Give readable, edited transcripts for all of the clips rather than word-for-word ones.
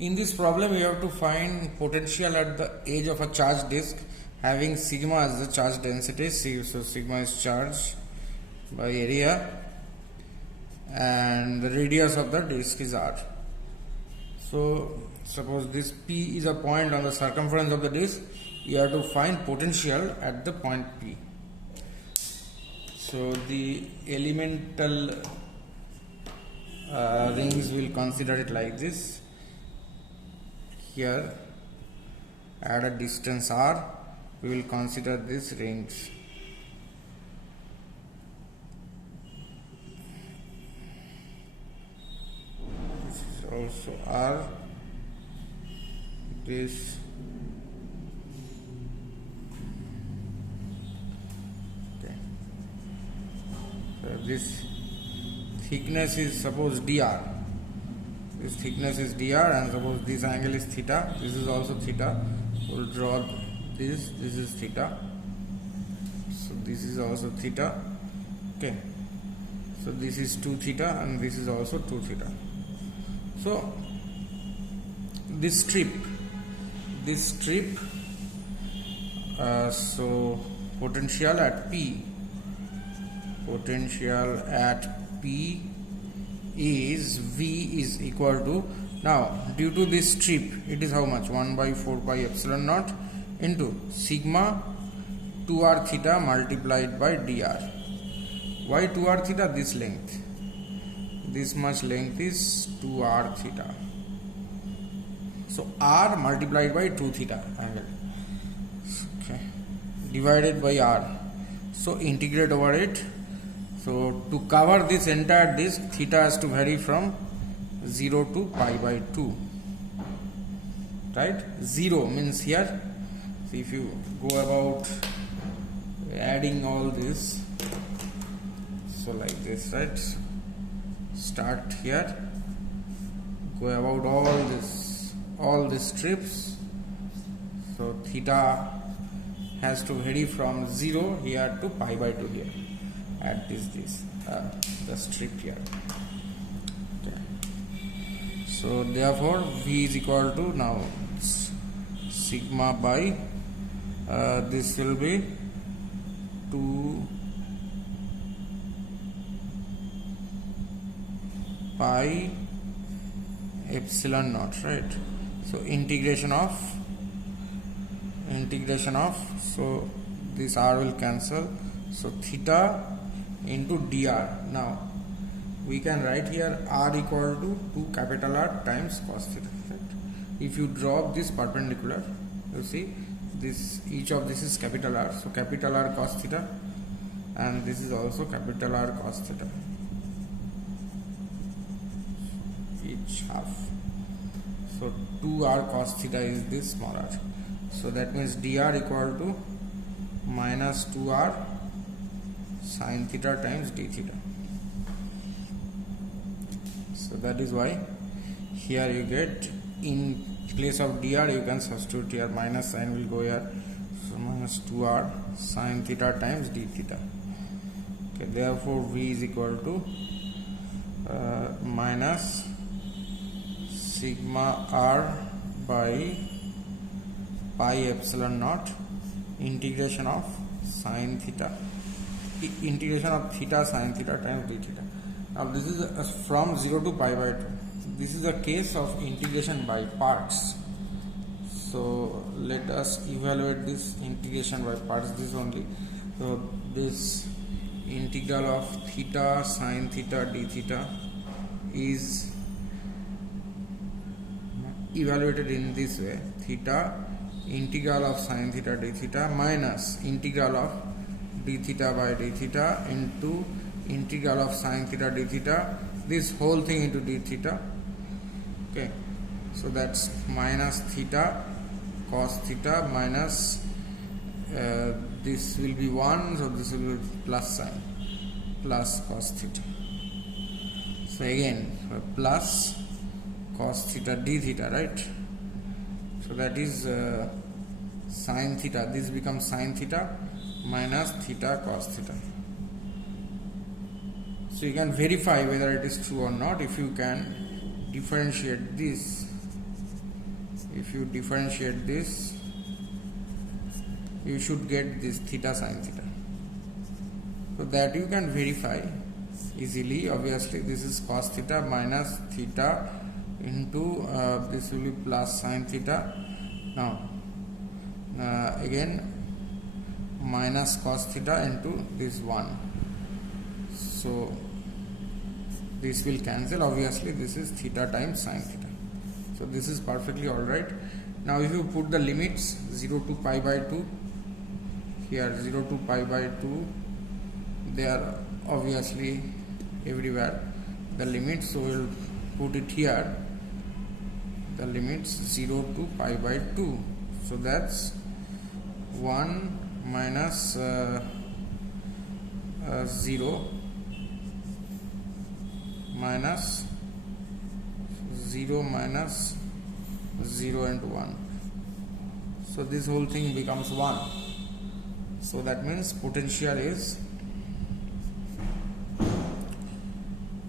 In this problem, you have to find potential at the edge of a charged disk having sigma as the charge density. So sigma is charge by area and the radius of the disk is r. So suppose this P is a point on the circumference of the disk, you have to find potential at the point P. So the elemental rings will consider it like this. Here at a distance r, we will consider these rings. This is also r. This okay. So this thickness is suppose dr. This thickness is dr, and suppose this angle is theta. This is also theta. We'll draw this. This is theta. So this is also theta. Okay. So this is 2 theta, and this is also 2 theta. So this strip. So potential at P. Potential at P is V is equal to, now due to this strip it is how much, 1 by 4 pi epsilon naught into sigma 2r theta multiplied by dr. Why 2r theta? This length, this much length is 2r theta. So r multiplied by 2 theta angle, okay, divided by r. So integrate over it. So to cover this entire disk, theta has to vary from 0 to pi by 2. Right? 0 means here. So if you go about adding all this, so like this, right? Start here. Go about all these strips. So theta has to vary from 0 here to pi by 2 here. At the strip here. Okay. So therefore V is equal to, now sigma by this will be 2 pi epsilon naught, right? So integration of, so this r will cancel, so theta into dr. Now we can write here r equal to 2 capital R times cos theta, right? If you drop this perpendicular, you see this, each of this is capital R, so capital R cos theta, and this is also capital R cos theta, each half. So 2r cos theta is this small r. So that means dr equal to minus 2r sin theta times d theta. So that is why here you get, in place of dr you can substitute here, minus sign will go here, so minus 2r sin theta times d theta. Okay, therefore V is equal to minus sigma r by pi epsilon naught integration of sin theta, integration of theta sin theta times d theta. Now this is from 0 to pi by 2. This is a case of integration by parts. So let us evaluate this integration by parts, this only. So this integral of theta sin theta d theta is evaluated in this way: theta integral of sin theta d theta minus integral of d theta by d theta into integral of sin theta d theta, this whole thing into d theta. Okay, so that's minus theta cos theta minus this will be 1, so this will be plus sign, plus cos theta. So again plus cos theta d theta, right? So that is sin theta, this becomes sin theta minus theta cos theta. So you can verify whether it is true or not if you can differentiate this if you differentiate this, you should get this theta sin theta. So that you can verify easily. Obviously this is cos theta minus theta into this will be plus sin theta. Now again minus cos theta into this 1. So this will cancel. Obviously this is theta times sin theta. So this is perfectly alright. Now if you put the limits 0 to pi by 2, here 0 to pi by 2, they are obviously everywhere the limits, so we'll put it here, the limits 0 to pi by 2. So that's 1 minus 0 minus 0 minus 0 and 1. So this whole thing becomes 1. So that means potential is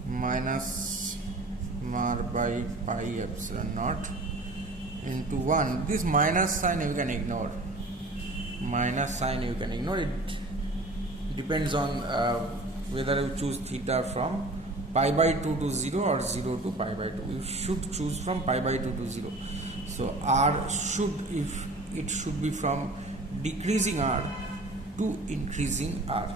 minus r by pi epsilon naught into 1. This minus sign you can ignore. Minus sign you can ignore. It depends on whether you choose theta from pi by 2 to 0 or 0 to pi by 2. You should choose from pi by 2 to 0. So r should, if it should be from decreasing r to increasing r.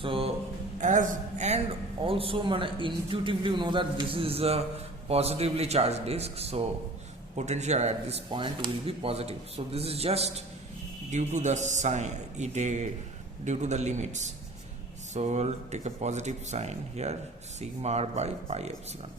So as, and also intuitively you know that this is a positively charged disk, so potential at this point will be positive. So this is just due to the sign, due to the limits. So we'll take a positive sign here, sigma r by pi epsilon.